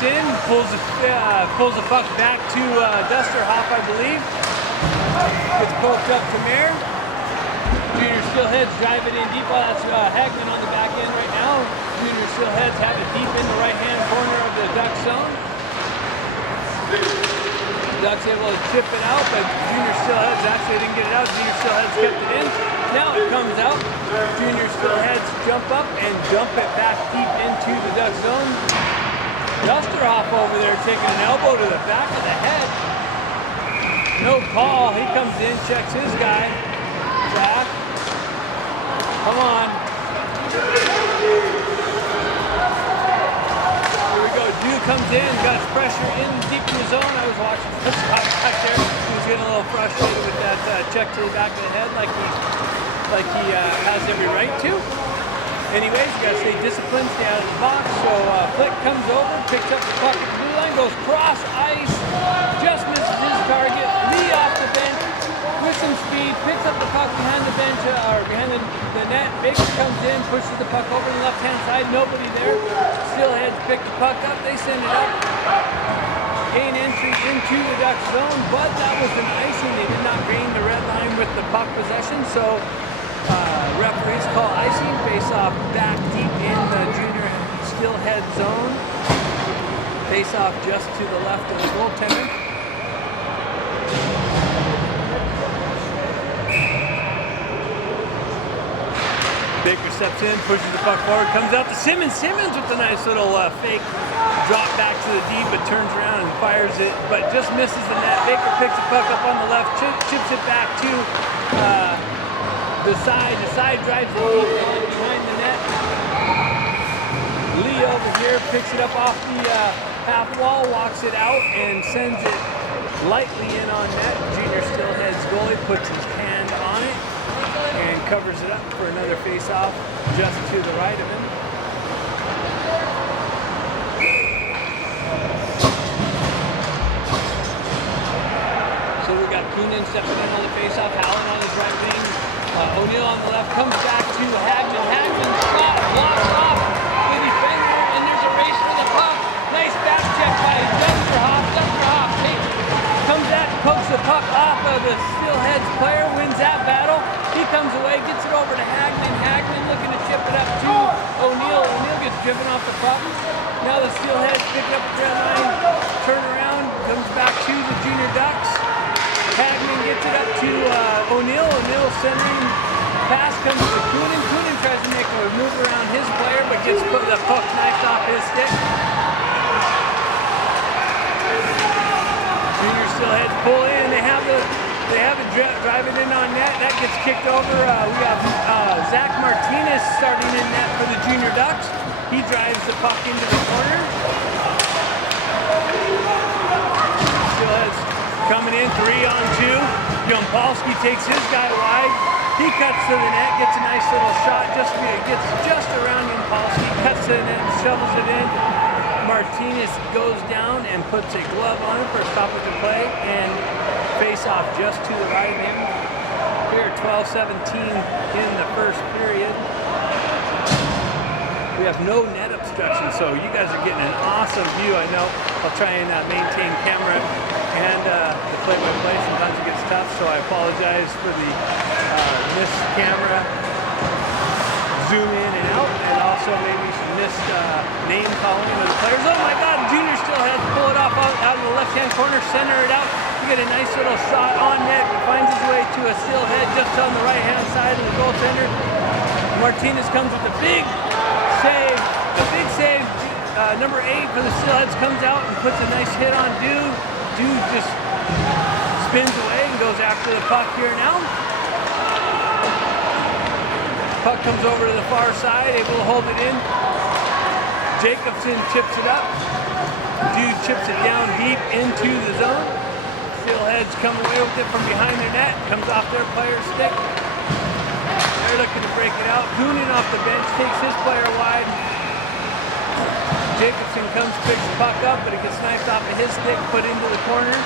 steps in, pulls the puck back to Dusterhoff, I believe. Gets poked up to Mare. Junior Steelheads drive it in deep. That's Hagman on the back end right now. Junior Steelheads have it deep in the right-hand corner of the Duck zone. Ducks able to chip it out, but Junior Steelheads actually didn't get it out. Junior Steelheads kept it in. Now it comes out. Junior Steelheads jump up and dump it back deep into the Duck zone. Dusterhoff over there taking an elbow to the back of the head. No call. He comes in, checks his guy. Zach. Come on. Here we go. Dude comes in, got his pressure in deep in the zone. I was watching this back there. He was getting a little frustrated with that check to the back of the head like he has every right to. Anyways, you gotta stay disciplined, stay out of the box. So Flick comes over, picks up the puck at the blue line, goes cross ice, just misses his target. Lee off the bench with some speed, picks up the puck behind the bench or behind the net. Baker comes in, pushes the puck over to the left-hand side. Nobody there. Steelheads pick the puck up. They send it up. Gain entry into the Duck zone, but that was an icing. They did not gain the red line with the puck possession, so referees call icing. Face off back deep in the Junior Steelhead zone. Face off just to the left of the goaltender. Baker steps in, pushes the puck forward, comes out to Simmons. Simmons with a nice little fake drop back to the D, but turns around and fires it, but just misses the net. Baker picks the puck up on the left, chips it back to the side. The side drives it deep behind the net. Lee over here picks it up off the half wall, walks it out, and sends it lightly in on net. Junior Steelheads goalie puts his hand on it and covers it up for another face-off just to the right of him. So we got Coonan stepping in on the face-off, Hallen on his right wing, O'Neill on the left, comes back to Hagman. Hagman shot, blocks off the defender, and there's a race for the puck. Nice back check by Dusterhoff. Dusterhoff comes back, pokes the puck off of the Steelheads player, wins that battle. He comes away, gets it over to Hagman. Hagman looking to chip it up to O'Neill. O'Neill gets driven off the puck. Now the Steelheads pick up the red line, turn around, comes back to the Junior Ducks. Hagman gets it up to O'Neill. O'Neill centering. Pass comes to Coonan. Coonan tries to make a move around his player, but gets the puck knifed off his stick. Junior Steelheads pull in. They have it driving in on net. That gets kicked over. We have Zach Martinez starting in net for the Junior Ducks. He drives the puck into the corner. Steelheads coming in 3-on-2. Jampolsky takes his guy wide. He cuts to the net, gets a nice little shot. Gets just around Jampolsky, cuts to the net, shovels it in. Martinez goes down and puts a glove on it for a stoppage of play, and face off just to the right of him. Here, 12-17 in the first period. We have no net obstruction, so you guys are getting an awesome view. I know I'll try and maintain camera and the play-by-play. Sometimes it gets tough, so I apologize for the missed camera zoom in and out, and also maybe some missed name calling of the players. Oh my God, Junior Steelheads pull it off out in the left-hand corner, center it out. You get a nice little shot on net. It finds his way to a Steelhead just on the right-hand side of the goaltender. Martinez comes with a big save. A big save. Number 8 for the Steelheads comes out and puts a nice hit on Dude. Dude just spins away and goes after the puck here now. Puck comes over to the far side, able to hold it in. Jacobson chips it up. Dude chips it down deep into the zone. Steelheads come away with it from behind their net. Comes off their player's stick. They're looking to break it out. Coonan off the bench takes his player wide. Jacobson comes, picks the puck up, but it gets knifed off of his stick, put into the corner.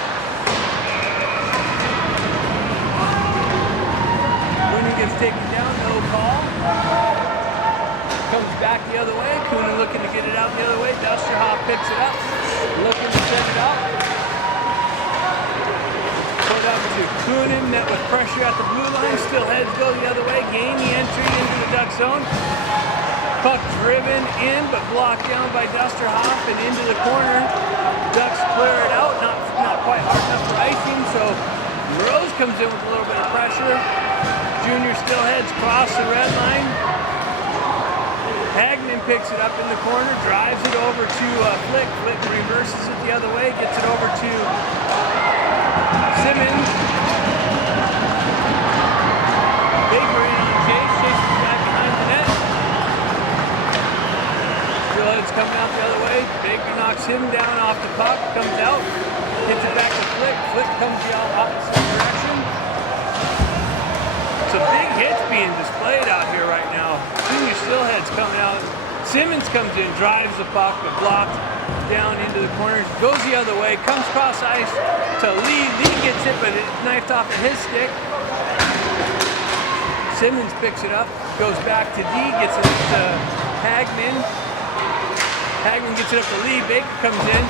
Coonan gets taken down, no call. Comes back the other way. Coonan looking to get it out the other way. Dusterhoff picks it up. Looking to send it out. Put up to Coonan, net with pressure at the blue line. Steelheads go the other way. Gain the entry into the Duck zone. Puck driven in, but blocked down by Dusterhoff and into the corner. Ducks clear it out. Not quite hard enough for icing, so Rose comes in with a little bit of pressure. Junior Steelheads cross the red line. Hagman picks it up in the corner, drives it over to Flick. Flick reverses it the other way, gets it over to Simmons. Baker in on Chase. Chase is back behind the net. Steelheads coming out the other way. Baker knocks him down off the puck, comes out, gets it back to Flick. Flick comes the opposite direction. Some big hits being displayed out here right now. Junior Steelheads coming out. Simmons comes in, drives the puck, but blocked down into the corners. Goes the other way, comes cross ice to Lee. Lee gets it, but it's knifed off of his stick. Simmons picks it up, goes back to D, gets it to Hagman. Hagman gets it up to Lee. Baker comes in.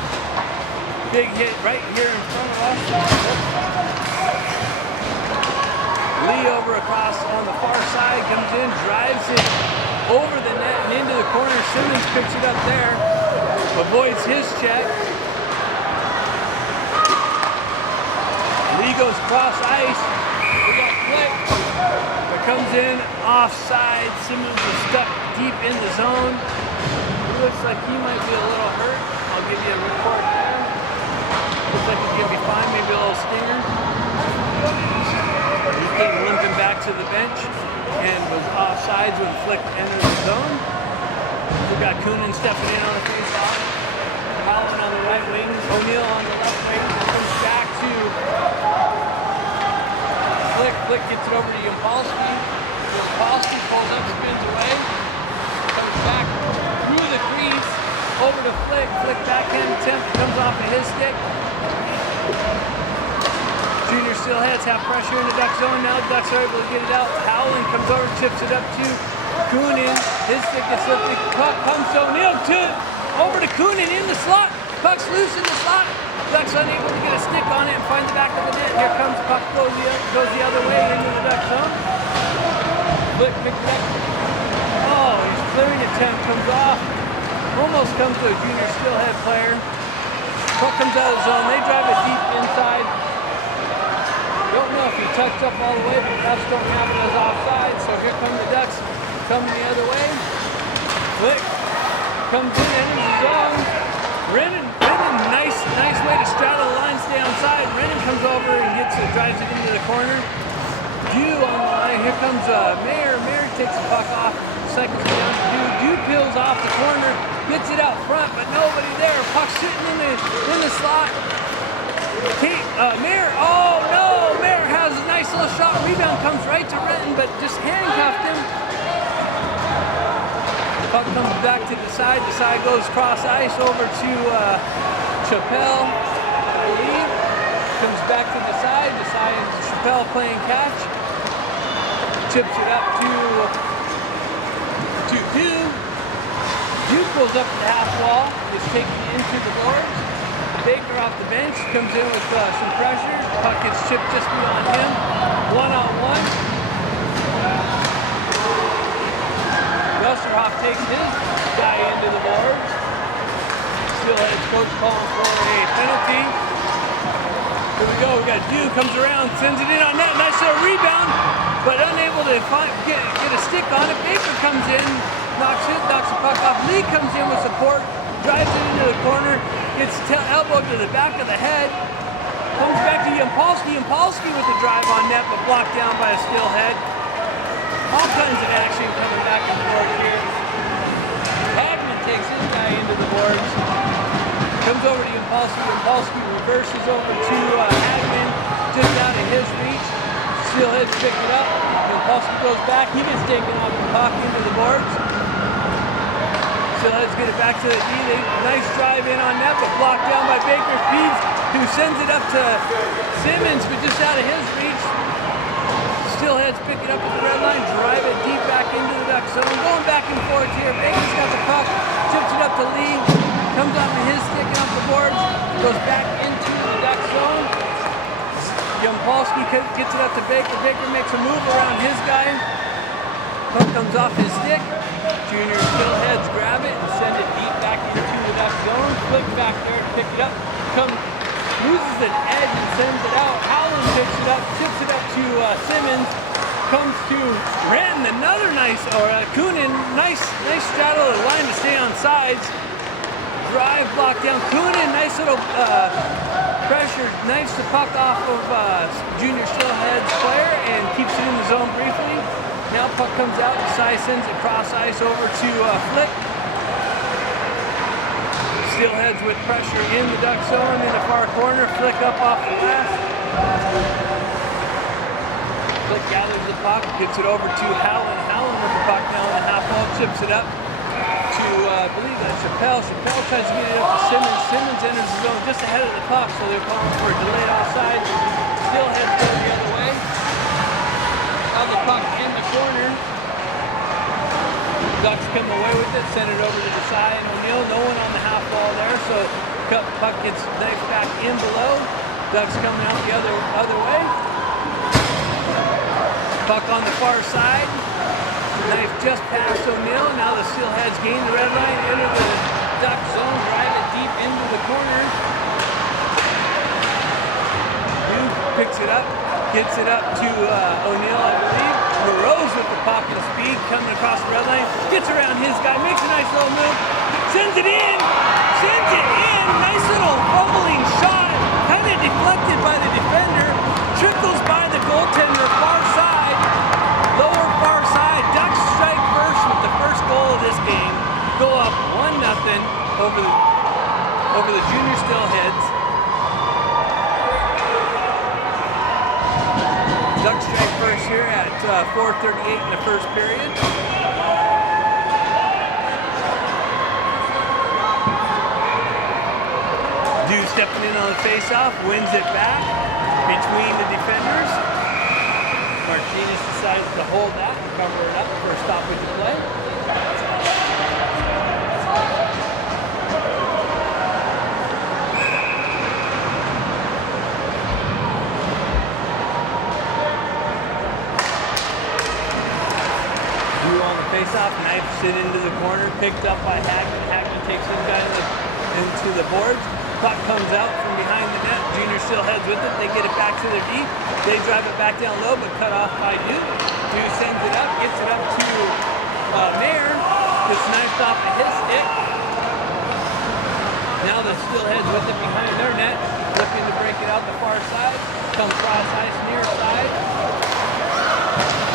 Big hit right here in front of us. Lee over across on the far side, comes in, drives it over the net and into the corner. Simmons picks it up there, avoids his check. Lee goes cross ice. We got Flick, but comes in offside. Simmons is stuck deep in the zone. He looks like he might be a little hurt. I'll give you a report there. Looks like he's gonna be fine, maybe a little stinger. He came limping back to the bench and was offsides when Flick entered the zone. We got Coonan stepping in on the face-off. Howland on the right wing, O'Neill on the left wing. Comes back to Flick. Flick gets it over to Yampolsky. Yampolsky pulls up, spins away. Comes back through the crease, over to Flick. Flick backhand attempt, comes off of his stick. Junior Steelheads have pressure in the Duck zone now. Ducks are able to get it out. Howland comes over, chips it up to Coonan. His stick gets lifted. Puck comes to O'Neill. Over to Coonan in the slot. Puck's loose in the slot. Ducks unable to get a stick on it and find the back of the net. Here comes puck, goes the other way into the Duck zone. Flick picks it up. Oh, his clearing attempt comes off. Almost comes to a Junior Steelhead player. Puck comes out of the zone. They drive it deep inside. Don't know if he touched up all the way, but the refs don't have it as offside. So here come the Ducks, coming the other way. Flick comes in, enters the zone. Rennan, nice way to straddle the line, stay onside. Rennan comes over and drives it into the corner. Dew on the line. Here comes Mayer. Mayer takes the puck off. Seconds down to Dew. Dew peels off the corner, gets it out front, but nobody there. Puck sitting in the slot. Mayer, oh no! Mayer has a nice little shot. Rebound comes right to Renton, but just handcuffed him. Puck comes back to the side. The side goes cross ice over to Chappelle. I believe. Comes back to the side. The side is Chappelle playing catch. Chips it up to Dew. Dew pulls up the half wall. Is taken into the boards. Baker off the bench, comes in with some pressure. Puck gets chipped just beyond him. One-on-one. Dusterhoff takes his guy into the boards. Steelheads coach calling for a penalty. Here we go. We got Dew comes around, sends it in on net. Nice little rebound, but unable to get a stick on it. Baker comes in, knocks the puck off. Lee comes in with support, drives it into the corner. Gets elbowed to the back of the head. Comes back to Yampolsky. Yampolsky with the drive on net, but blocked down by a Steelhead. All kinds of action coming back and forth here. Hagman takes his guy into the boards. Comes over to Yampolsky. Yampolsky reverses over to Hagman, just out of his reach. Steelheads pick it up. Yampolsky goes back. He gets taken off the puck into the boards. Let's get it back to the D. Nice drive in on net, but blocked down by Baker Feeds, who sends it up to Simmons, but just out of his reach. Steelheads pick it up at the red line, drive it deep back into the duck zone. Going back and forth here. Baker's got the puck, chips it up to Lee, comes off of his stick and off the boards, goes back into the duck zone. Yampolsky gets it up to Baker. Baker makes a move around his guy. Puck comes off his stick. Junior Steelheads grab it and send it deep back into the duck zone. Flick back there to pick it up. Loses an edge and sends it out. Howland picks it up, chips it up to Simmons. Comes to Renton, another nice, or Coonan, nice straddle of the line to stay on sides. Drive block down. Coonan, nice little pressure, knifes the puck off of Junior Steelheads player and keeps it in the zone briefly. Now puck comes out, Desai sends it cross ice over to Flick. Steelheads with pressure in the duck zone in the far corner. Flick up off the glass. Flick gathers the puck, gets it over to Howland. Howland with the puck now in the half wall, chips it up to, I believe that's Chappelle. Chappelle tries to get it up to Simmons. Simmons enters the zone just ahead of the puck, so they're calling for a delayed offside. Steelheads go the other way. Now the puck in the corner. Ducks come away with it, send it over to Desai and O'Neill. No one on the half wall there, so puck gets knifed back in below. Ducks coming out the other way. Puck on the far side. Knife just past O'Neill. Now the Steelheads gain the red line, enter the duck zone, drive it deep into the corner. Duke picks it up, gets it up to O'Neill, I believe. Rose with the puck and speed coming across the red line, gets around his guy, makes a nice little move, sends it in, nice little fumbling shot, kind of deflected by the defender, trickles by the goaltender, far side, lower far side. Ducks strike first with the first goal of this game, go up 1-0 over the Junior Steelheads. Ducks strike first here at 4:38 in the first period. Dew stepping in on the face-off, wins it back between the defenders. Martinez decides to hold that and cover it up for a stoppage of play. Face-off, knifes it into the corner, picked up by Hagman. Hagman takes his guy into the boards. Puck comes out from behind the net. Junior Steelheads with it. They get it back to their deep. They drive it back down low, but cut off by Dew. Dew sends it up, gets it up to Mayer. Gets knifed off of his stick. Now the Steelheads with it behind their net, looking to break it out the far side. Comes cross ice near side.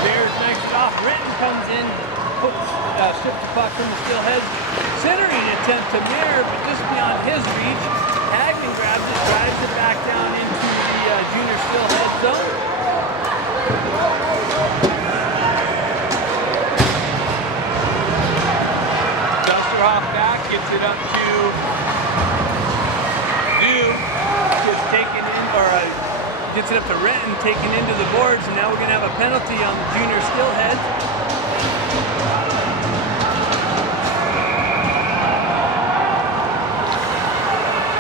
Bears knifes it off. Renton comes in. Shift the puck from the Steelheads. Centering attempt to Mayer, but just beyond his reach. Hagman grabs it, drives it back down into the Junior Steelhead zone. Dusterhoff back, gets it up to Dew. Gets it up to Renton, taken into the boards, and now we're going to have a penalty on the Junior Steelheads.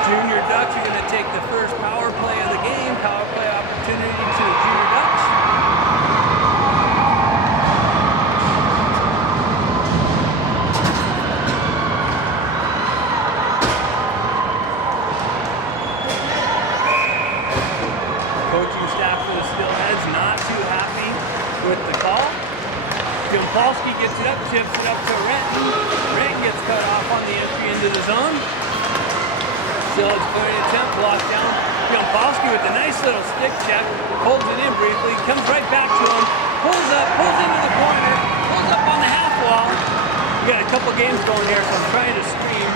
Junior Ducks are going to take the first power play of the game. Power play opportunity to the Junior Ducks. Coaching staff for the Steelheads not too happy with the call. Jampolsky gets it up, chips it up to Renton. Renton gets cut off on the entry into the zone. Steelheads clearing attempt, blocked down. Jampolsky with a nice little stick check, holds it in briefly, comes right back to him, pulls into the corner, pulls up on the half wall. We got a couple games going here, so I'm trying to stream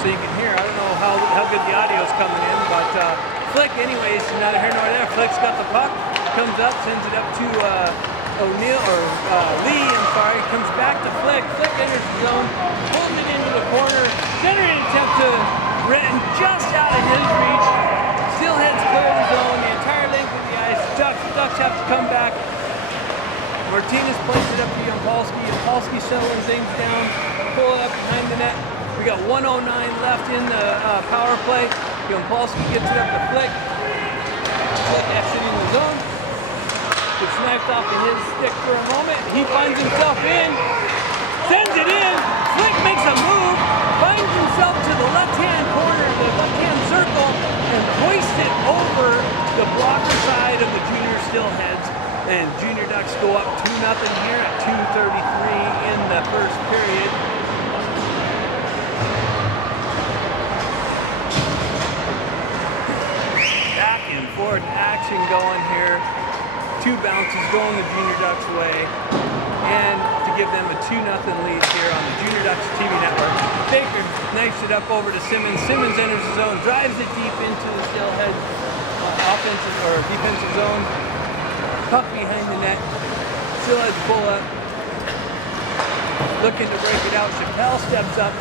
so you can hear. I don't know how good the audio is coming in, but Flick, anyways, neither here nor there. Flick's got the puck, comes up, sends it up to O'Neill, or Lee, I'm sorry, comes back to Flick. Flick enters the zone, pulls it into the corner, centering attempt to Renton, just out of his reach. Steelheads clear the zone, the entire length of the ice. Ducks have to come back Martinez plays it up to Yampolsky. Yampolsky settling things down. Pull it up behind the net. We got 1:09 left in the power play. Yampolsky gets it up to Flick. Flick exiting the zone. Gets knifed off of his stick for a moment. He finds himself in. Sends it in. Flick makes a move. Finds himself to the left-hand corner, the left-hand circle, and hoists it over the blocker side of the junior Steelheads. And Junior Ducks go up 2-0 here at 2:33 in the first period. Back and forth action going here. 2 bounces going the Junior Ducks way. And to give them a 2-0 lead here on the Junior Ducks TV network. Baker knifes it up over to Simmons. Simmons enters the zone, drives it deep into the Steelhead offensive or defensive zone. Puck behind the net. Steelheads pull up. Looking to break it out. Chappelle steps up.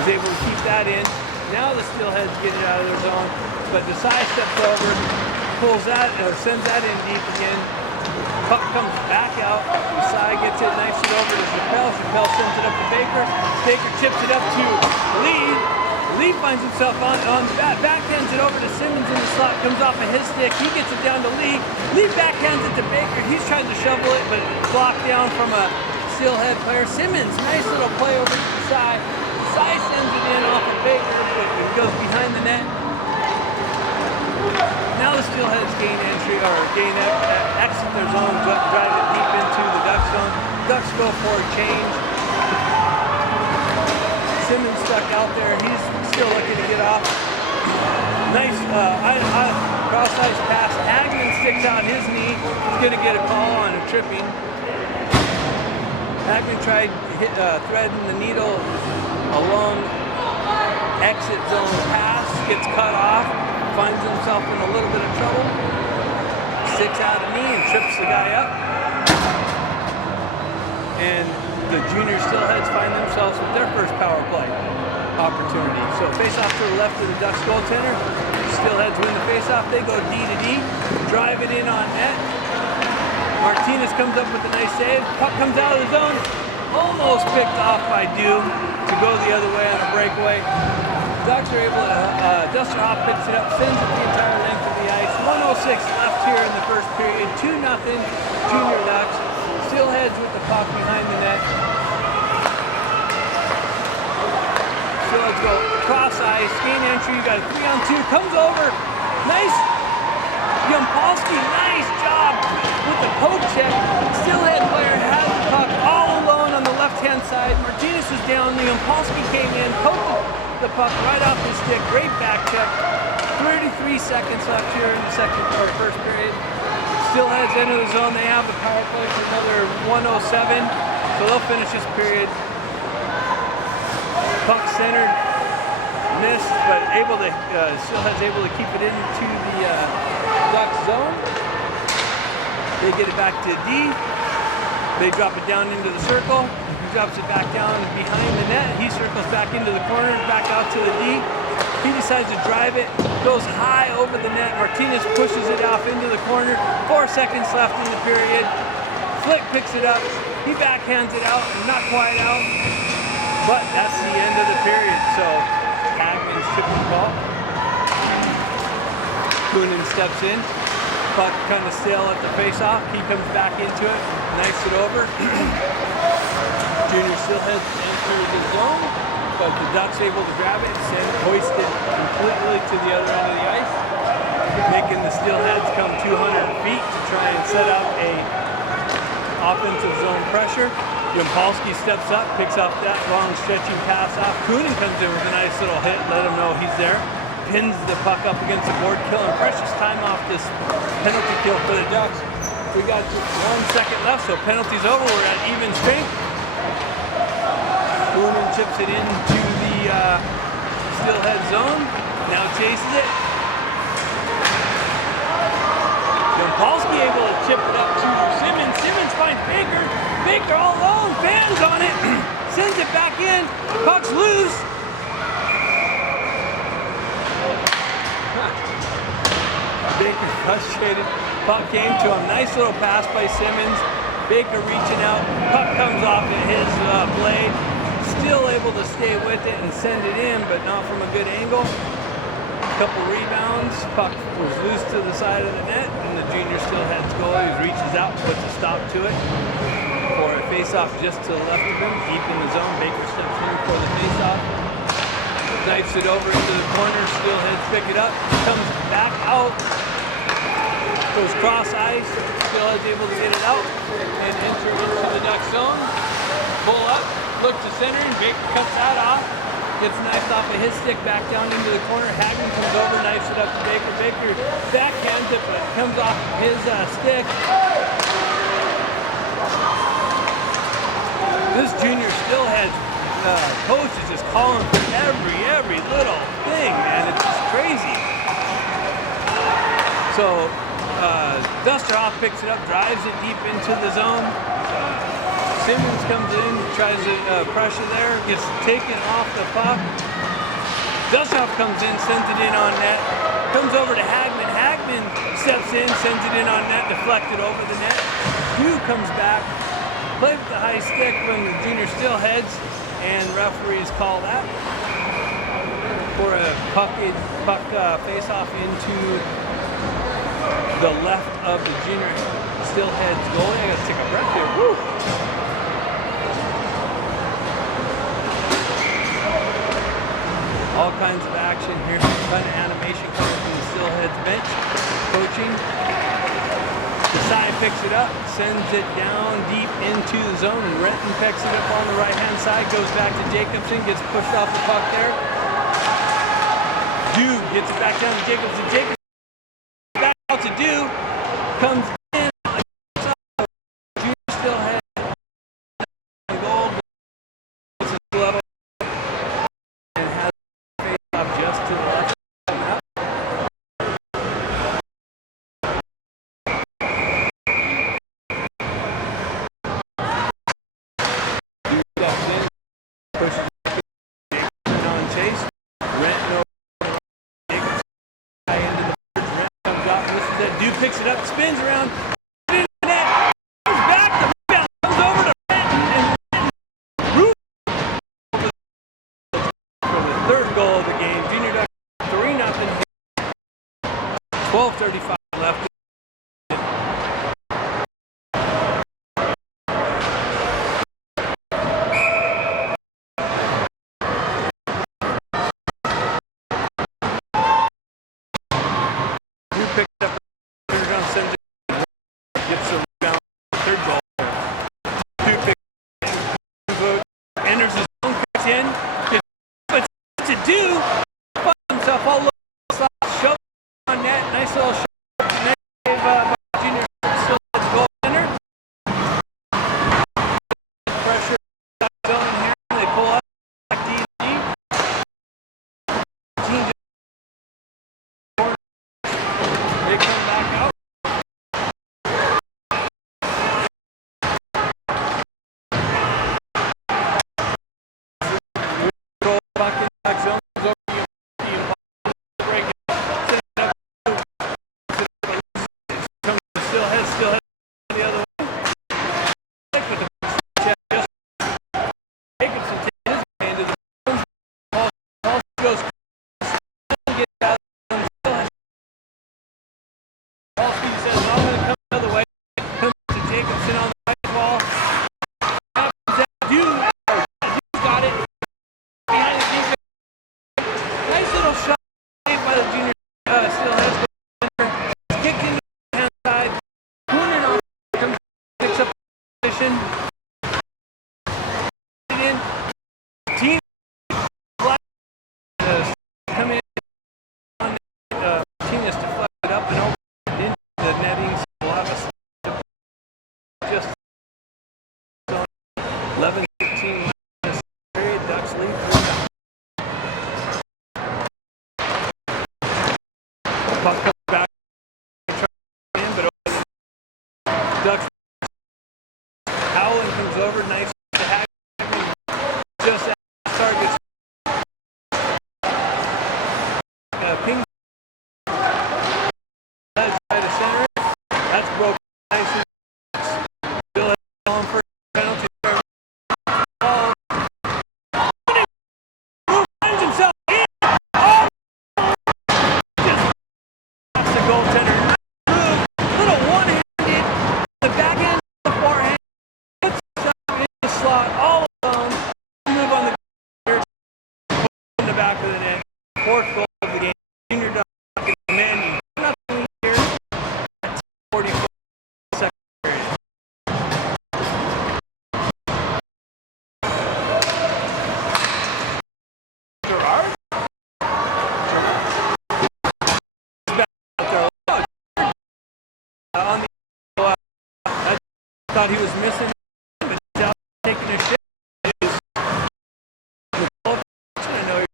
Is able to keep that in. Now the Steelheads get it out of their zone. But Desai steps over. Pulls that, sends that in deep again. Puck comes back out. Desai gets it, knifes it over to Chappelle. Chappelle sends it up to Baker. Baker chips it up to Lee. Lee finds himself on backhands it over to Simmons in the slot, comes off of his stick. He gets it down to Lee. Lee backhands it to Baker. He's trying to shovel it, but blocked down from a Steelhead player. Simmons, nice little play over to Desai. Desai sends it in off of Baker, but it goes behind the net. Now the Steelheads gain entry, or exit their zone, drive it deep into the Ducks zone. Ducks go for a change. Simmons stuck out there. He's still looking to get off. Nice cross-ice pass. Hagman sticks out his knee. He's going to get a call on a tripping. Hagman tried threading the needle along exit zone pass. Gets cut off. Finds himself in a little bit of trouble. Sticks out a knee and trips the guy up. And the junior Steelheads find themselves with their first power play opportunity. So face-off to the left of the Ducks goaltender. Steelheads win the face-off. They go D to D. Drive it in on net. Martinez comes up with a nice save. Puck comes out of the zone. Almost picked off by Dew to go the other way on a breakaway. Ducks are able to, Duster Hoff picks it up, sends it the entire length of the ice. 1:06 left here in the first period. 2-0 Junior Ducks. Steelheads with the puck behind the net. Steelheads go cross ice, gain entry. You got a 3-on-2. Comes over. Nice. Yampolsky, nice job with the poke check. Steelhead player has the puck all alone on the left-hand side. Martinez was down. Yampolsky came in, poked the puck right off his stick. Great back check. 33 seconds left here in the first period. Steelheads enter the zone. They have the power play for another 1:07. So they'll finish this period. Puck centered, missed, but Steelheads able to keep it into the Ducks zone. They get it back to D. They drop it down into the circle. He drops it back down behind the net. He circles back into the corner, back out to the D. He decides to drive it, goes high over the net. Martinez pushes it off into the corner. 4 seconds left in the period. Flick picks it up. He backhands it out, not quite out. But that's the end of the period. So Hagman's tripping ball. Coonan steps in. Puck kind of stale at the face-off. He comes back into it, knifes it over. Junior Steelheads enter the zone, but the Ducks able to grab it and hoist it completely to the other end of the ice, making the Steelheads come 200 feet to try and set up a offensive zone pressure. Yampolsky steps up, picks up that long stretching pass off. Coonan comes in with a nice little hit, let him know he's there. Pins the puck up against the board, killing precious time off this penalty kill for the Ducks. We got just 1 second left, so penalty's over. We're at even strength. Coonan chips it into the Steelhead zone. Now chases it. Yampolsky able to chip it up to Simmons. Simmons finds Baker. Baker all alone, fans on it. Sends it back in. Puck's loose. Baker frustrated. Puck came to him. Nice little pass by Simmons. Baker reaching out, puck comes off of his blade, still able to stay with it and send it in, but not from a good angle. A couple rebounds, puck was loose to the side of the net, and the junior Steelheads goalie reaches out, puts a stop to it for a face-off just to the left of him, deep in the zone. Baker steps in for the face-off, knifes it over into the corner. Steelheads pick it up, comes back out, goes cross ice. Steelheads able to get it out and enter into the Duck zone. Pull up, look to center, and Baker cuts that off. Gets knifed off of his stick back down into the corner. Hagman comes over, knifes it up to Baker. Baker backhands it, but it comes off his stick. This junior Steelheads coach is just calling for every little thing, man. It's just crazy. So Dusterhoff picks it up, drives it deep into the zone. Simmons comes in, tries to pressure there, gets taken off the puck. Dusterhoff comes in, sends it in on net, comes over to Hagman. Hagman steps in, sends it in on net, deflected over the net. Hugh comes back, plays with the high stick from the junior Steelheads, and referees call that for a puck face-off into the left of the junior Steelheads goalie. I gotta take a breath here. Woo! All kinds of action here, ton of animation coming from the Steelheads bench. Coaching. Desai picks it up, sends it down deep into the zone, and Renton picks it up on the right-hand side, goes back to Jacobson, gets pushed off the puck there. Dew gets it back down to Jacobson. Jacobson back out to Dew, comes in, Junior Steelhead, goal, gets it level, and has the face-off just to the left. Picks it up, spins around, in the net, comes back, the rebound comes over to Renton, and Renton for the third goal of the game. Junior Duck 3-0. 12:35 left. You picked up. Gets a rebound, third goal. Enters his own, cuts in, gets to do, finds himself all over the slot, shove on net, nice little shot. Nice save by Junior Steelheads goaltender. Pressure zone here, they pull up, back D. Team they come back out. Steelheads the other way. With the just Jacobson takes his way into the zone. Paul goes get out of the Steelheads. Paulski says, I'm going to come the other way. Comes to Jacobson on the right ball. Dude's got it. Behind the defense. Nice little shot made by the junior Steelheads. Kicked into the hand side. Picks up position. In. Team come in on the team is deflected up and over into the netting. We'll have a just 11-15 period. Ducks lead 3-0. Puck comes back in, but Ducks. Howland comes over, nice to Hagman, just as targets. Ping side to center. That's broken. Nice. calling for penalty. Oh, finds himself in. Oh, just that's the goaltender. Little one-handed, the back end of the forehand, puts himself in the slot all alone. Move on the goaltender, in the back of the net. Fourth goal of the game. Junior Duck commanding. Nothing here at 44 second period. Gerard? On the I thought he was missing, but he's out taking a shit. I know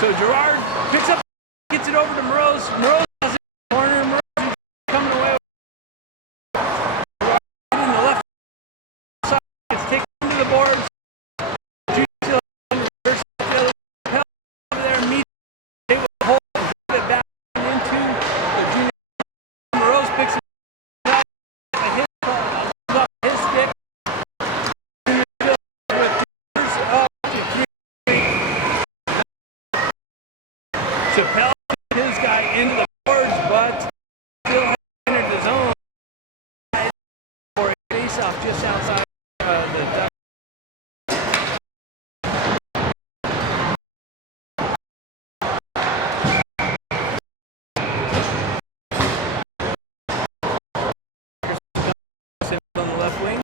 so Gerard picks up, gets it over to Morose. Morose has it in the corner. Morose coming away. Gerard in the left side. It's taken to the boards. Still reverse the other over there. Meet. They will hold it back into the junior. Morose picks it up. His call. Up his stick. Junior still with up to 3. Chappelle his guy into the boards, but still entered the zone for a face-off just outside the duck. On the left wing.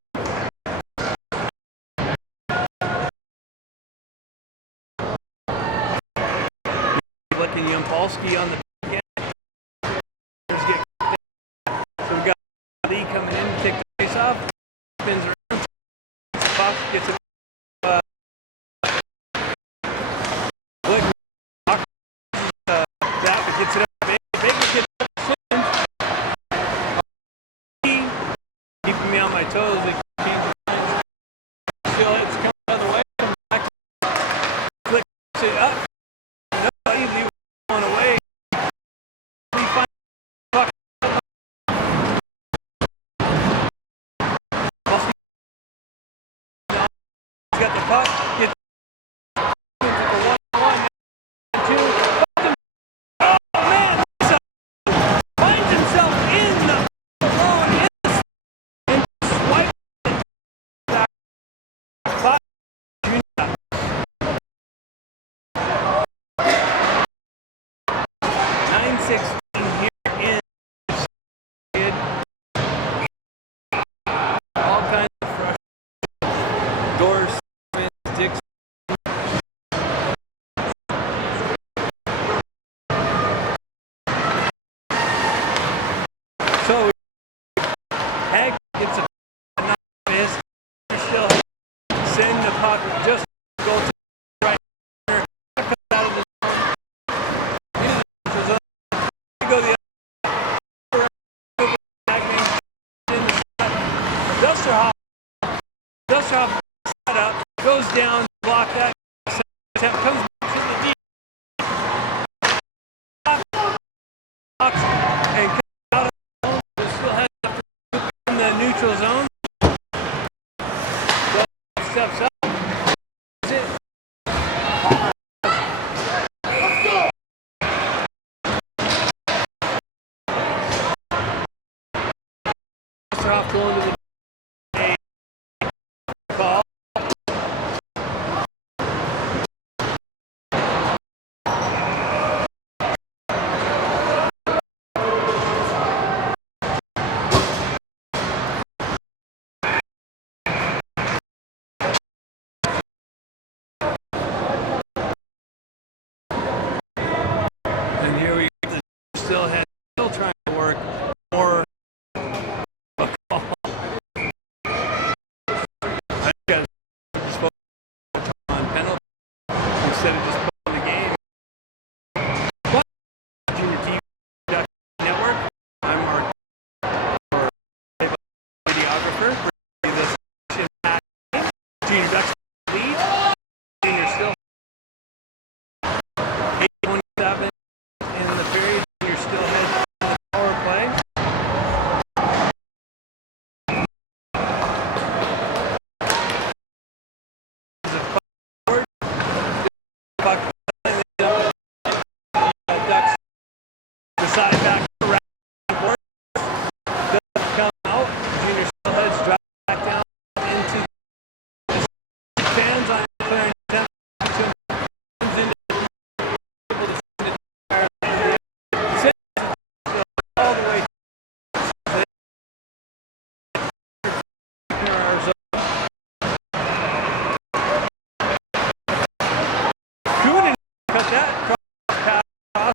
Looking Yampolsky on the back end. So we got Lee coming in to take the face off. Spins around. Puck gets it. That gets it up. Baker gets it up. Keeping me on my toes. They change their minds. Steelheads coming the other way. Come back. Flicks it up. No, Lee going away. Lee finds the puck. He's got the puck. Gets into the 1-1. 2. Oh man! Finds himself in the alone and swipes it back. 5. 9-16 here in kid. All kinds of fresh doors, Dix. So Hag gets a miss. Still send the puck just go to the right corner. Comes out of the zone. Go the other. Dusterhoff set up, goes down, block that. Comes back to the deep. And comes out of the zone. Still has in the neutral zone. Steps up. That's it. Dusterhoff going to the call. And here we go. Still trying to work more a call. I got on penalty instead of just putting the game. But Junior TV Network. I'm our videographer for this Junior Ducks lead. Junior still 8:27 in the period. Junior still heads in the power play. puck. Ducks decide back around the board. Doesn't come out. Junior Steelheads drop back down into the fans on clearing attempt to comes into able to send it all the way to our zone. Coonan cut that pass off.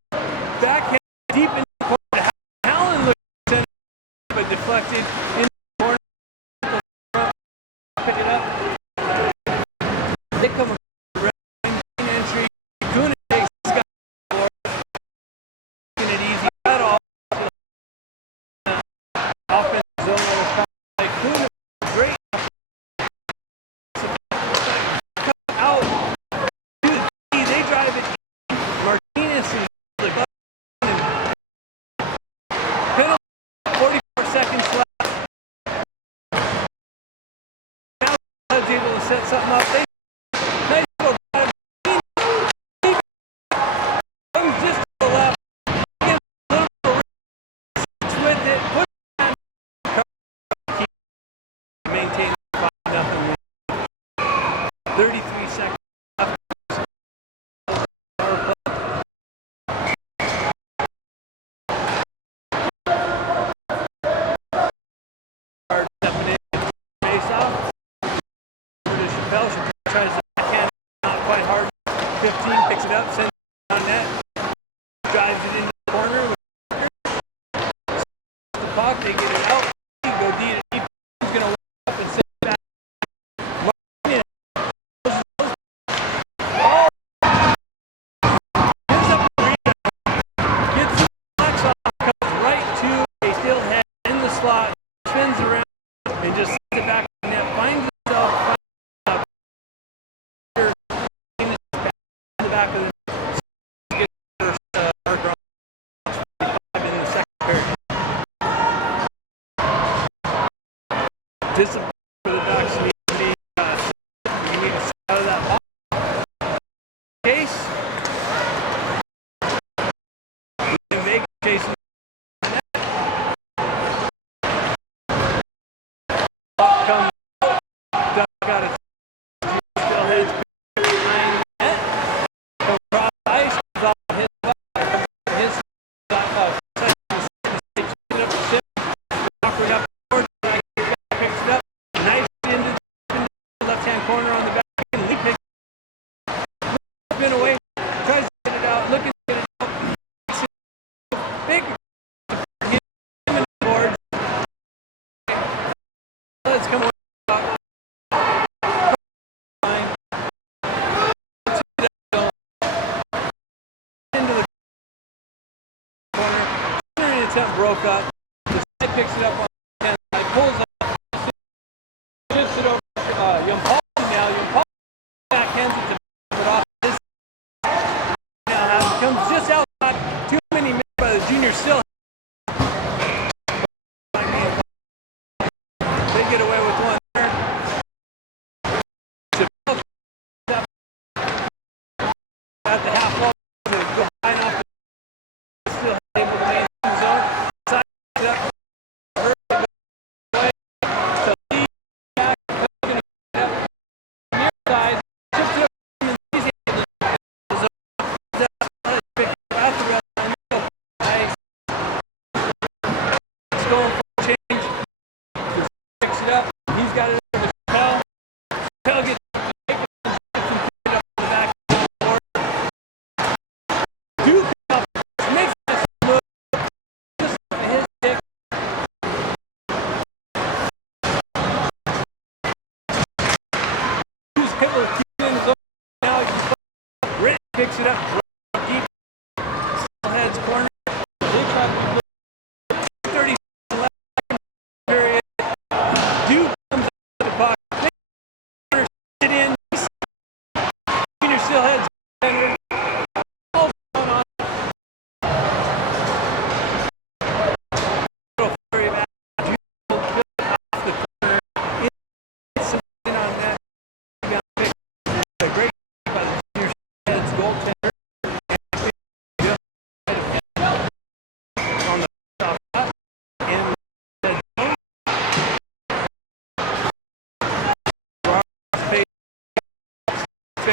Backhand deep in the corner. Allen looked to send it, but deflected in the corner. Pick it up. They come entry. Coonan takes Scott forward. Making it easy at all. Offensive zone was like Coonan. Great. Cut out. They drive it. Martinez is the button. Penalty. 44 seconds left. Now was able to set something up. They nice little drive. Comes just to the left. Gets a little bit with it. Put it on. Maintain 5-0. 33 seconds. Tries to backhand, not quite hard. 15 picks it up, sends it on net, drives it into the corner. The puck, they get it out. Go deep. He's going to walk up and send it back. Martinez. Oh! Gives up the rebound. Gets the flex off, comes right to a Steelhead in the slot, spins around, and just sends it back to the net. Finds himself. Back of the first hard draw in the second period. Discipline for the Ducks. You need to stay out of that box. Case. Vegas chasing. Comes out. Duck got it. Steelheads behind net. Cross ice, comes off his back, his awkward up forward, picks it up, nice into the left-hand corner on the back end, Lee picks it, spin away, tries to get it out, looking to get it out, big, hit him in the boards, let's come away. Broke up. The side picks it up on the 10 side, pulls up, shifts it over Young Paul now. Young Paul backhands it to put off his now comes just outside. Too many men by the junior still. They get away with one there. At the half wall to go high enough. Still able to maintain the zone. He's got it over to Chappelle. Chappelle gets it up on the back of the board. Duke makes this move. Just his stick. He's able to keep it in the zone. Now Ritt picks it up deep. Steelheads corner. They try to 30 seconds left period. Duke comes out of the puck. Sit in. Junior Steelheads. All down on. Little flurry back. Off the corner. It's some in on that. A great by the Junior Steelheads goal.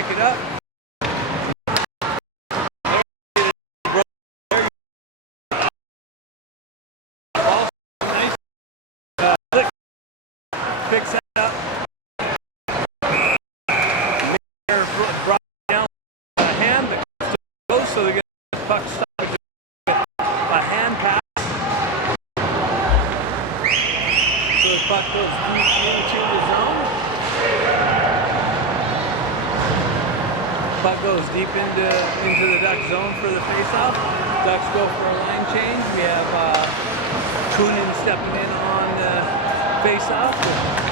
break it up. Nice flick. Picks that up. Mayor brought down a hand that goes, so they're going to puck stop with a hand pass. So the puck goes deep into the zone. Puck goes deep into the Ducks zone for the face-off. Ducks go for a line change. We have Kunin stepping in on the face-off.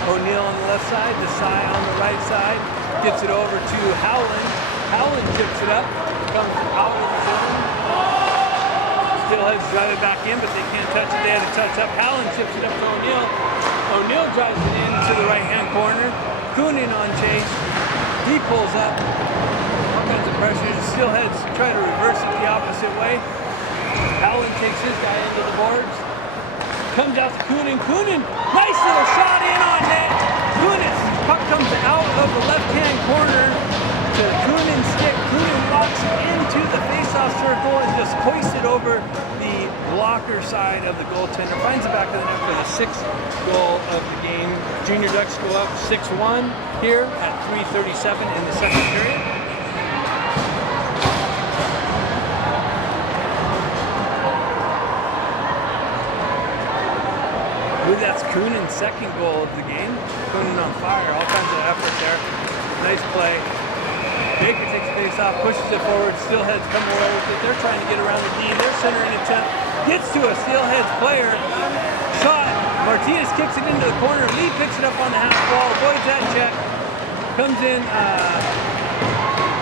O'Neill on the left side, Desai on the right side. Gets it over to Howland. Howland tips it up, comes out of the zone. Steelheads drive it back in, but they can't touch it. They had to touch up. Howland tips it up to O'Neill. O'Neill drives it into the right-hand corner. Kunin on chase. He pulls up. All kinds of pressure. The Steelheads try to reverse it the opposite way. Howland takes his guy into the boards. Comes out to Kunin. Kunin, nice little shot in on net. Kunin, puck comes out of the left-hand corner to Kunin's stick. Kunin walks into the face-off circle and just hoists it over the blocker side of the goaltender. Finds the back of the net for the 6th goal of the game. Junior Ducks go up 6-1 here at 3:37 in the second period. That's Kunin's second goal of the game. Kunin on fire, all kinds of effort there. Nice play. Baker takes the face off, pushes it forward. Steelheads come away with it. They're trying to get around the D. Their centering attempt gets to a Steelheads player. Shot. Martinez kicks it into the corner. Lee picks it up on the half wall. Avoids that check. Comes in.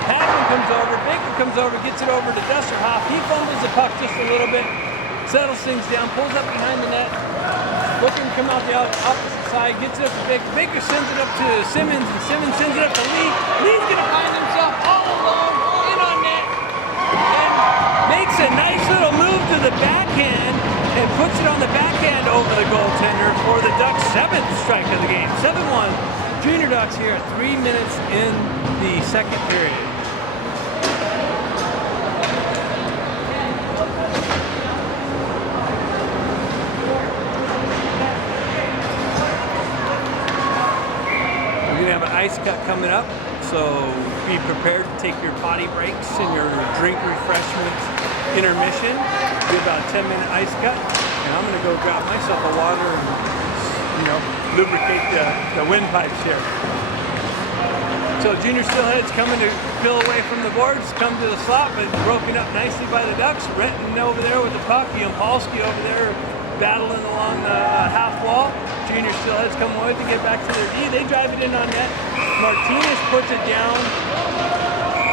Hackman comes over. Baker comes over. Gets it over to Dusterhoff. He fumbles the puck just a little bit. Settles things down. Pulls up behind the net. Looking to come out the opposite side, gets it up to Baker. Baker sends it up to Simmons, and Simmons sends it up to Lee. Lee's going to find himself all alone in on net and makes a nice little move to the backhand and puts it on the backhand over the goaltender for the Ducks' 7th strike of the game. 7-1. Junior Ducks here at 3 minutes in the second period. Ice cut coming up, so be prepared to take your potty breaks and your drink refreshments intermission. Do about a 10-minute ice cut, and I'm going to go grab myself a water and, lubricate the windpipes here. So Junior Steelheads coming to fill away from the boards, come to the slot, but broken up nicely by the Ducks. Renton over there with the puck, Yampolsky over there battling along the half wall. Junior Steelheads come away to get back to their D. They drive it in on net. Martinez puts it down,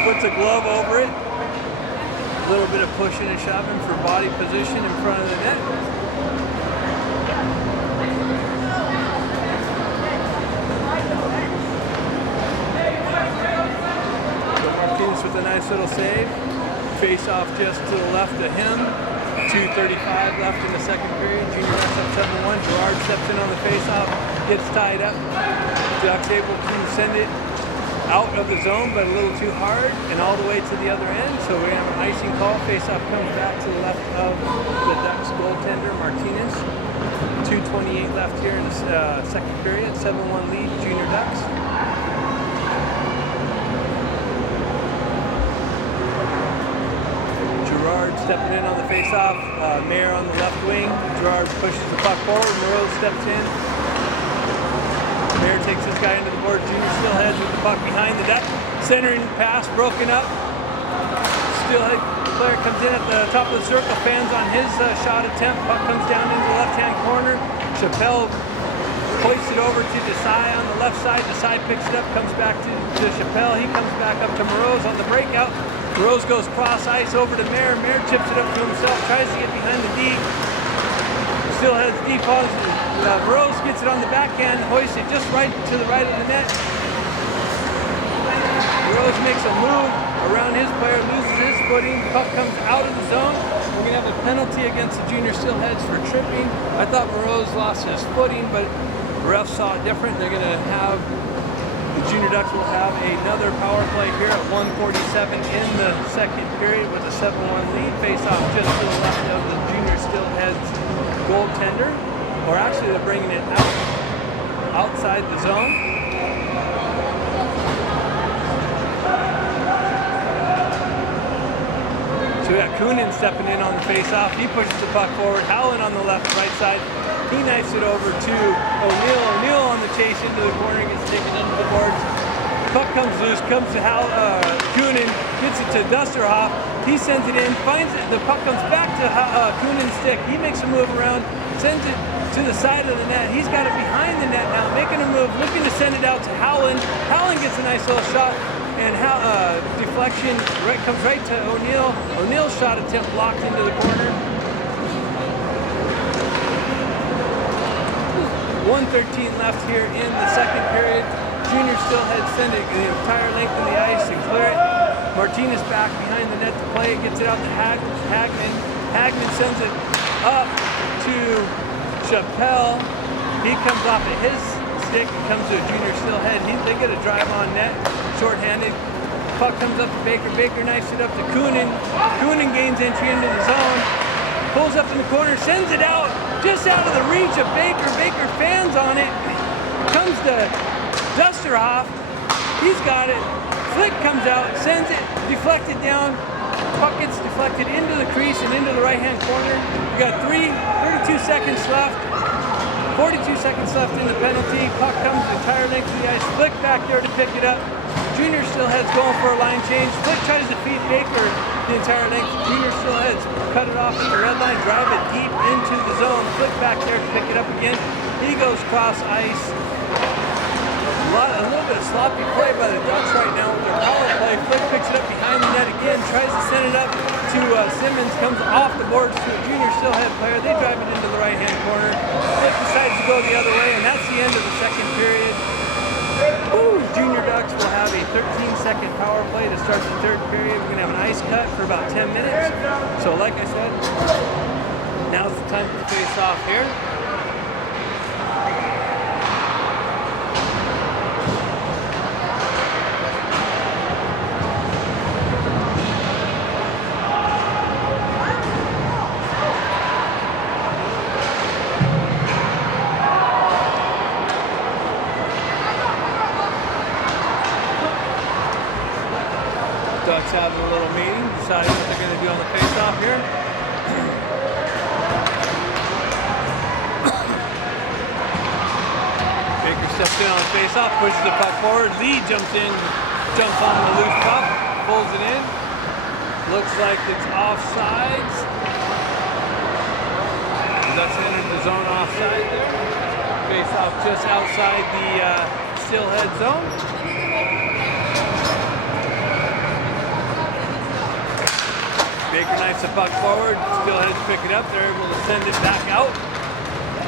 puts a glove over it. A little bit of pushing and shoving for body position in front of the net. So Martinez with a nice little save. Face off just to the left of him. 2:35 left in the second period. Junior Ducks up 7-1. Gerard steps in on the face-off, gets tied up. Ducks able to send it out of the zone, but a little too hard and all the way to the other end. So we're going to have an icing call. Face-off comes back to the left of the Ducks goaltender, Martinez. 2:28 left here in the second period. 7-1 lead, Junior Ducks. Gerard stepping in on the face-off. Mayer on the left wing. Gerard pushes the puck forward. Moreau steps in. Mayer takes this guy into the board. Junior Steelheads with the puck behind the net. Centering pass broken up. Steelhead player comes in at the top of the circle. Fans on his shot attempt. Puck comes down into the left-hand corner. Chappelle hoists it over to Desai on the left side. Desai picks it up, comes back to Chappelle. He comes back up to Moreau on the breakout. Rose goes cross ice over to Mayer. Mayer chips it up to himself, tries to get behind the D. Steelheads D pauses. Rose gets it on the backhand, hoists it just right to the right of the net. Rose makes a move around his player, loses his footing. Puck comes out of the zone. We're going to have a penalty against the Junior Steelheads for tripping. I thought Moreau's lost his footing, but the refs saw it different. They're going to have the Junior Ducks will have another power play here at 1:47 in the second period with a 7-1 lead. Face off just to the left of the Junior Steelheads goaltender. Or actually they're bringing it outside the zone. So we got Coonan stepping in on the face-off. He pushes the puck forward. Howland on the left and right side. He knifes it over to O'Neill. O'Neill on the chase into the corner, gets taken under the boards. Puck comes loose, comes to Coonan, gets it to Dusterhoff. He sends it in, finds it. The puck comes back to Coonan's stick. He makes a move around, sends it to the side of the net. He's got it behind the net now, making a move, looking to send it out to Howland. Howland gets a nice little shot. And deflection comes right to O'Neill. O'Neill's shot attempt blocked into the corner. 1:13 left here in the second period. Junior Steelheads send it the entire length of the ice and clear it. Martinez back behind the net to play it, gets it out to Hagman. Hagman sends it up to Chappelle. He comes off of his stick and comes to a Junior Steelhead. They get a drive on net. Short-handed. Puck comes up to Baker. Baker knifes it up to Coonan. Coonan gains entry into the zone. Pulls up in the corner, sends it out, just out of the reach of Baker. Baker fans on it. Comes to Dusterhoff. He's got it. Flick comes out, sends it, deflected down. Puck gets deflected into the crease and into the right-hand corner. We got 32 seconds left. 42 seconds left in the penalty. Puck comes the entire length of the ice. Flick back there to pick it up. Junior Steelheads going for a line change. Flick tries to feed Baker the entire length. Junior Steelheads cut it off at the red line, drive it deep into the zone. Flick back there to pick it up again. He goes cross ice. A little bit of sloppy play by the Ducks right now with their power play. Flick picks it up behind the net again, tries to send it up to Simmons, comes off the boards to a Junior Steelhead player. They drive it into the right-hand corner. Flick decides to go the other way, and that's the end of the second period. Woo! Junior Ducks will have a 13-second power play to start the third period. We're going to have an ice cut for about 10 minutes. So like I said, now's the time to face off here. Ducks having a little meeting, deciding what they're going to do on the face-off here. Baker steps in on the face-off, pushes the puck forward. Lee jumps in, jumps on the loose puck, pulls it in. Looks like it's offsides. Ducks entered the zone offside there. Face-off just outside the Steelhead zone. Baker knifes the puck forward, Steelheads pick it up, they're able to send it back out.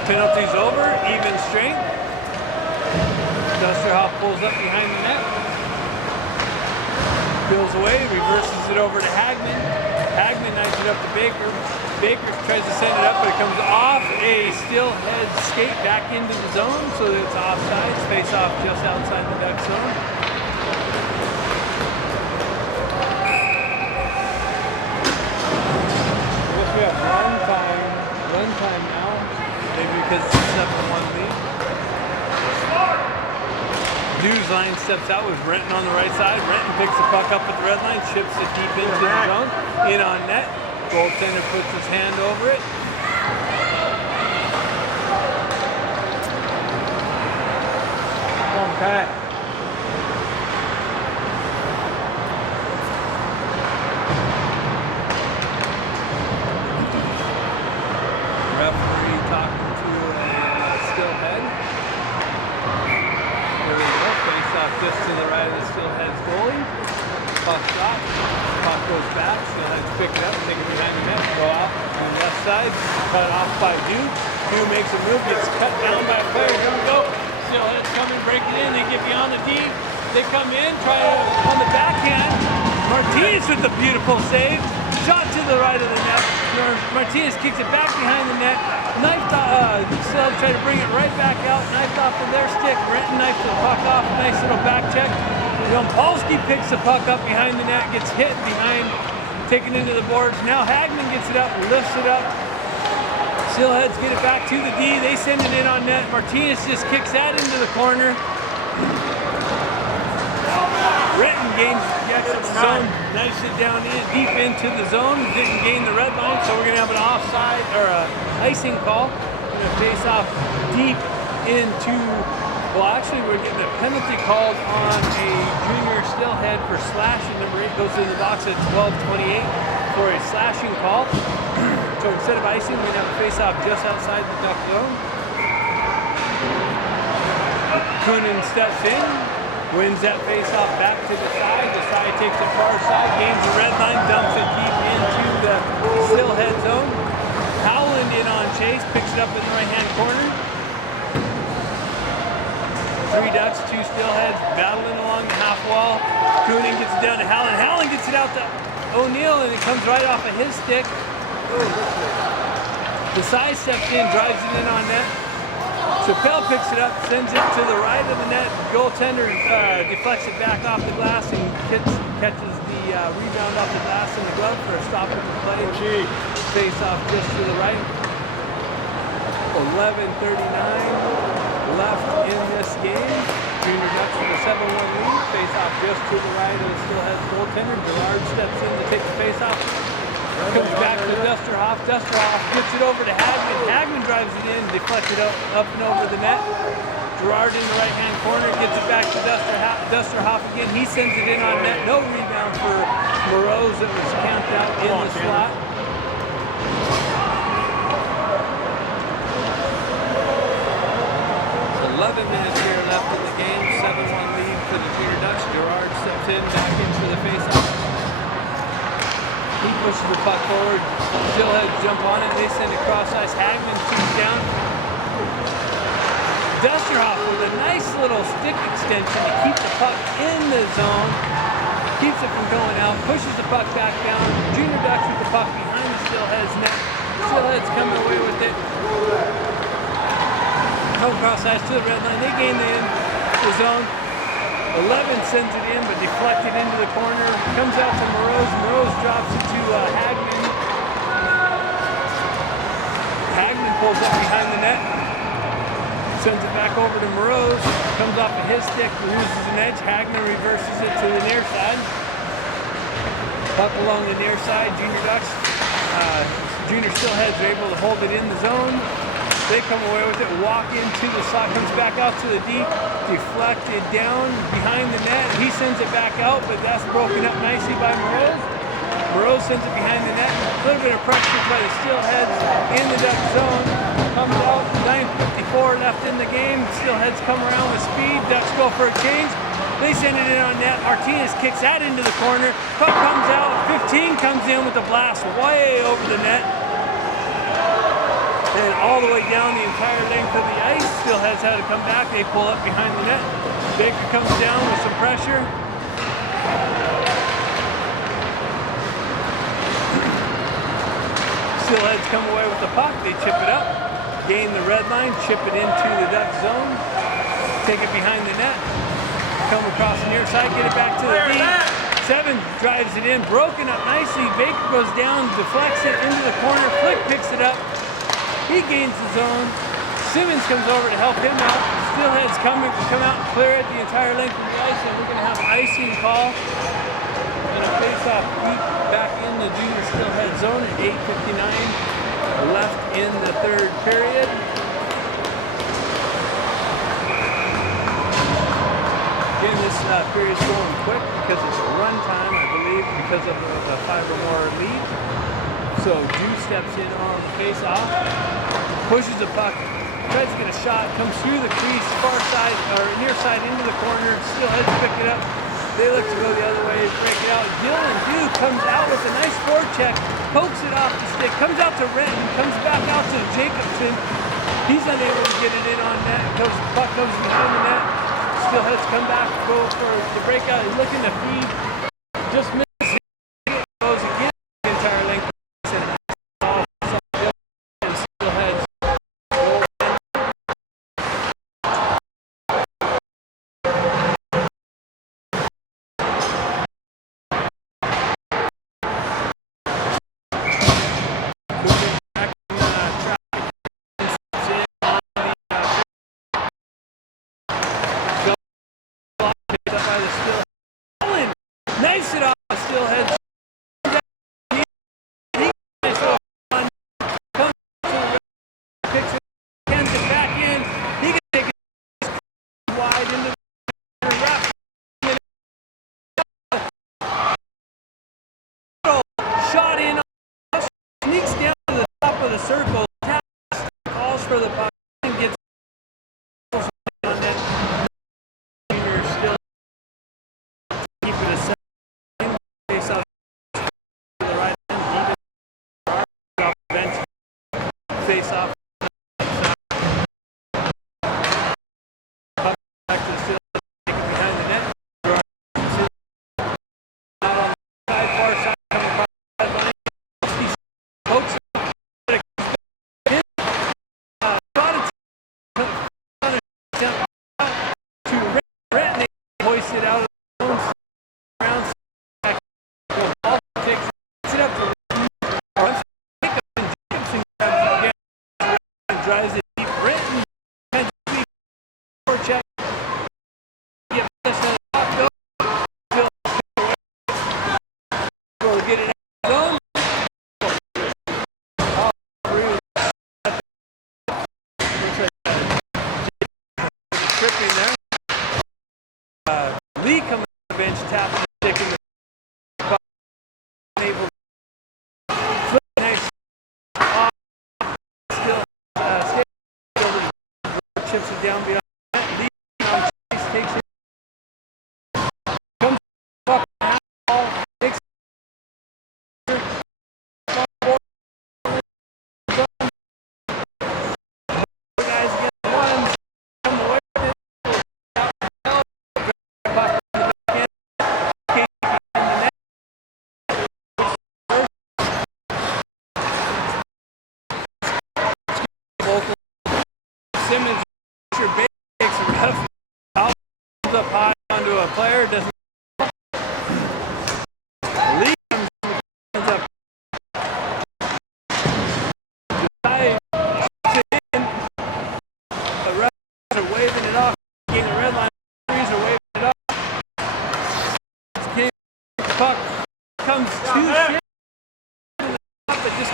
Penalty's over, even strength. Dusterhoff pulls up behind the net. Peels away, reverses it over to Hagman. Hagman knifes it up to Baker. Baker tries to send it up, but it comes off a Steelhead skate back into the zone, so that it's offside. Face off just outside the Duck zone. We have run time now, maybe because it's a 7-1 lead. News line steps out with Renton on the right side. Renton picks the puck up at the red line, chips it deep into the zone, in on net. Goaltender puts his hand over it. Come back. Referee talking to Steelhead. There we go. Face off just to the right of the Steelhead's goalie. Puck shot. Puck goes back. Steelheads pick it up, take it behind the net, go out on the left side. Cut off by Duke. Duke makes a move, gets cut down by a player. Here we go. Steelheads come and break it in. They get beyond the D. They come in, try to on the backhand. Martinez with the beautiful save. Shot to the right of the net. Martinez kicks it back behind the net. Steelheads try to bring it right back out. Knifed off of their stick. Renton knifes the puck off. Nice little back check. Polsky picks the puck up behind the net. Gets hit behind. Taken into the boards. Now Hagman gets it up. Lifts it up. Steelheads get it back to the D. They send it in on net. Martinez just kicks that into the corner. Renton gains the zone, knifes it down in, deep into the zone. Didn't gain the red line, so we're going to have an offside or an icing call. We're going to face off deep into. Well, actually, we're getting a penalty called on a junior Steelhead for slashing. Number 8 goes in the box at 12:28 for a slashing call. So instead of icing, we're going to have a face-off just outside the duck zone. Coonan steps in, wins that face-off back to the side. The side takes the far side, gains the red line, dumps it deep into the Steelhead zone. Howland in on chase, picks it up in the right-hand corner. 3 Ducks, 2 Steelheads battling along the half wall. Coonan gets it down to Howland. Howland gets it out to O'Neill, and it comes right off of his stick. The side steps in, drives it in on net. Chappelle picks it up, sends it to the right of the net. Goaltender deflects it back off the glass and catches the rebound off the glass in the glove for a stop of the play. Face off just to the right. 11:39 left in this game. Junior Ducks with a 7-1 lead. Face off just to the right of the Steelheads goaltender. Gerard steps in to take the face off. Comes back to Dusterhoff. Dusterhoff gets it over to Hagman. Hagman drives it in, deflects it up and over the net. Gerard in the right-hand corner, gets it back to Dusterhoff again. He sends it in on net. No rebound for Moroz that was camped out in the slot. So 11 minutes here left in the game. 7-1 lead for the Junior Ducks. Gerard steps in, back in for the face-off. He pushes the puck forward. Steelheads jump on it. They send it cross ice. Hagman shoots down. Dusterhoff with a nice little stick extension to keep the puck in the zone. Keeps it from going out. Pushes the puck back down. Junior Ducks with the puck behind the Steelheads net. Steelheads coming away with it. Come cross ice to the red line. They gain the zone. 11 sends it in, but deflected into the corner. Comes out to Moroz. Moroz drops it to Hagman. Hagman pulls up behind the net. Sends it back over to Moroz. Comes off of his stick, loses an edge. Hagman reverses it to the near side. Puck along the near side. Junior Ducks, Junior Steelheads are able to hold it in the zone. They come away with it, walk into the slot, comes back out to the D, deflected down behind the net. He sends it back out, but that's broken up nicely by Moroz. Moroz sends it behind the net. A little bit of pressure by the Steelheads in the Duck zone. Comes out, 9:54 left in the game. Steelheads come around with speed. Ducks go for a change. They send it in on net. Martinez kicks that into the corner. Puck comes out. 15 comes in with a blast way over the net. And all the way down the entire length of the ice. Steelheads had to come back. They pull up behind the net. Baker comes down with some pressure. Steelheads come away with the puck. They chip it up. Gain the red line. Chip it into the Duck zone. Take it behind the net. Come across the near side. Get it back to the D. 7 drives it in. Broken up nicely. Baker goes down. Deflects it into the corner. Flick picks it up. He gains the zone. Simmons comes over to help him out. Steelheads come out and clear it the entire length of the ice, and we're going to have an icing call and a face-off deep back in the Junior Steelhead zone at 8:59 left in the third period. Again, this period's going quick because it's run time, I believe, because of the 5 or more lead. So Drew steps in on the face-off, pushes the puck, tries to get a shot, comes through the crease, far side or near side into the corner. Steelheads pick it up. They look to go the other way, break it out. Dylan Dew comes out with a nice forecheck, pokes it off the stick, comes out to Renton, comes back out to Jacobson. He's unable to get it in on net. Puck comes behind the net. Steelheads come back, go for the breakout. He's looking to feed. Just misses. Goes again the entire length. the circle, calls for the puck, and gets on net. You're still keep it a second. Face off to the right end. He off the bench. Face off. Back to the Steelheads. Take it behind the net. Out on the side, far side, coming by the line. He pokes it. Hoisted out of the zone, around, ball takes it up to runs, pick up and Jacobson grabs it again, and drives it deep. Brenton kind of deep forecheck. Get this on the top, go. We'll get it out of the zone. All three. Looks like tripping there. Lee coming to the bench, tapping the stick in the puck, able to flip nice off, still chips it down beyond that. Lee on chase, takes it, comes up, ball, takes it, guys get one, come away with it. Simmons, your base takes a ref, out, comes up high onto a player, doesn't. Lee comes up. Josiah shoots it in. The refs are waving it off. Getting the red line. The referees are waving it off. The puck comes too shit. But just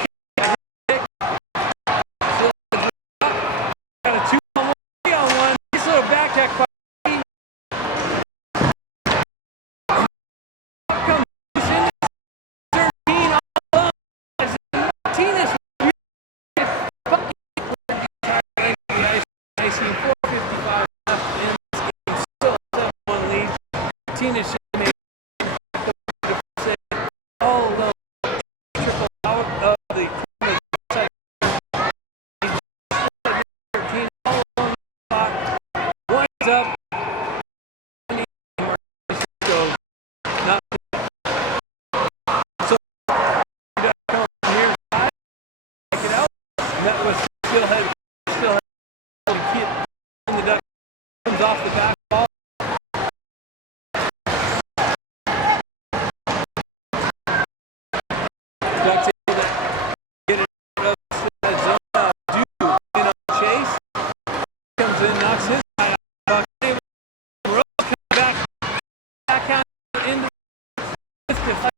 Tina should make all the triple out of the side. 13 all along the spot. Winds up. So come here, take it out. Met with Steelhead. Steelhead in the duck comes off the back ball. Ducks able to get it out of the zone. Dude in on chase. Comes in, knocks his guy out. Rose comes back out into the fight.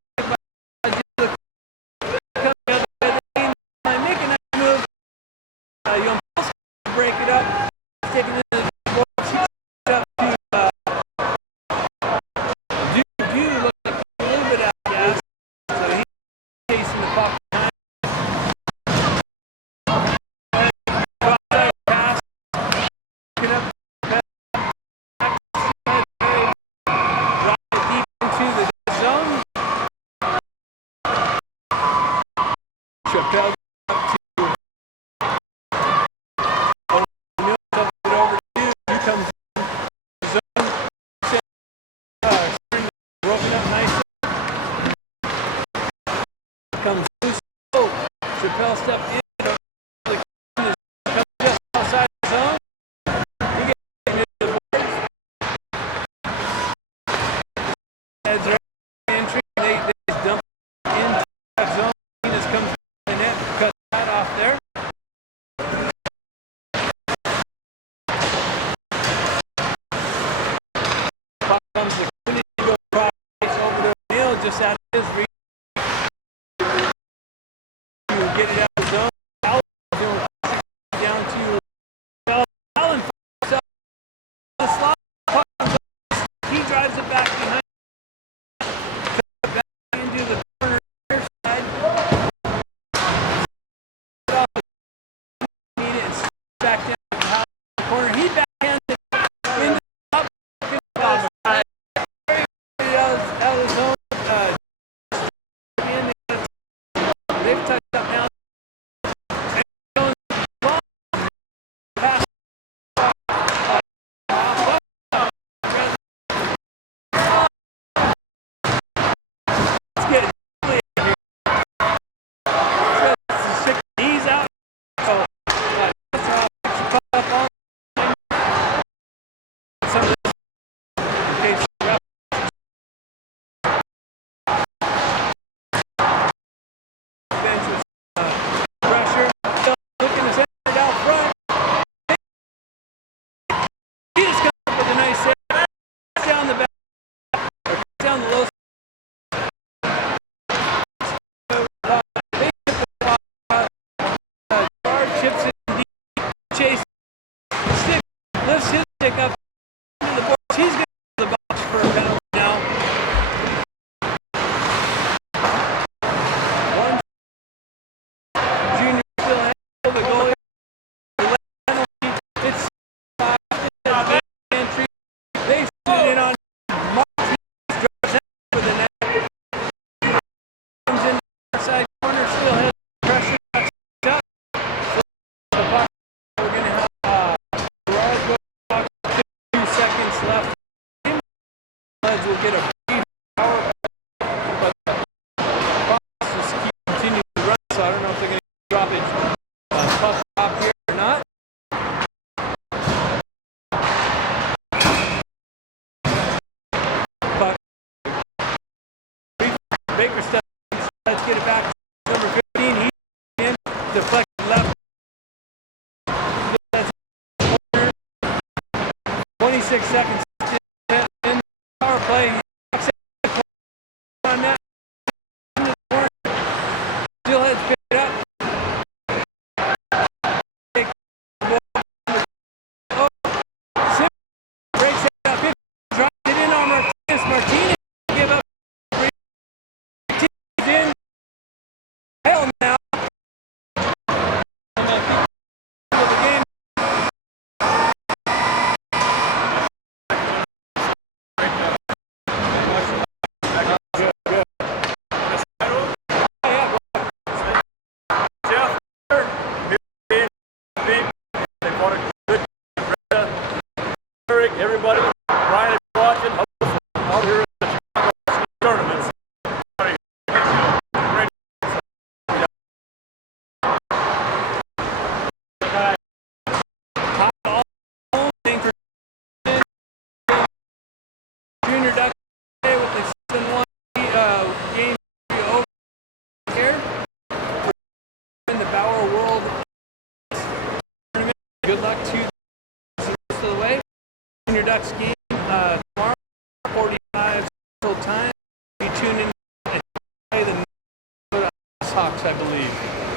Comes the other way. Make a nice move. You almost break it up. Taking it in the board. Up to Dude looks like a little bit out of gas. So he's chasing the puck behind. Pass. Pick it up. Drop it deep into the zone. Chappelle up to Mills, up it over to Dude. Dude comes in the zone. Broken up nicely. Comes loose. Oh, Chappelle step in. Comes just outside the zone. He gets into the boards. Heads right entry. They just dump into that zone. He just comes in the net, cut that off there. Puck comes the Kennedy go across over to Neil, just out of his reach. Get it out of the zone. Down to Allen. The slot. He drives it back behind. Back into the corner side. Off the back down the corner. He backhands it into the top. Out of the zone. They've touched up now. Lifts his stick up into the boards. He's going to the box for a penalty now. One junior Steelheads, the goalie. The left penalty. It's entry. They send it in on Martinez. Drives out for the net. Comes in the side corner. Steelheads pressure. Shut. The puck. We're going to have left. Steelheads will get a brief power play, but just keep continuing to run, so I don't know if they're going to drop it puck top here or not. Puck. Baker steps. Let's get it back. Number 15. He's in. Deflected left. 26 seconds. In power play. On that. Steelheads pick it up. Oh, Sim breaks it up. Drops it in on Martinez. Martinez give up. Martinez in. Hell now. Everybody, Brian, if you're watching, out here at the Chicago tournaments. Junior Ducks with the 7-1 game over here in the Bauer World Tournament. Good luck to the rest of the way. Junior Ducks game tomorrow, 45 Central Time. Be tuning in and play the Hawks, I believe.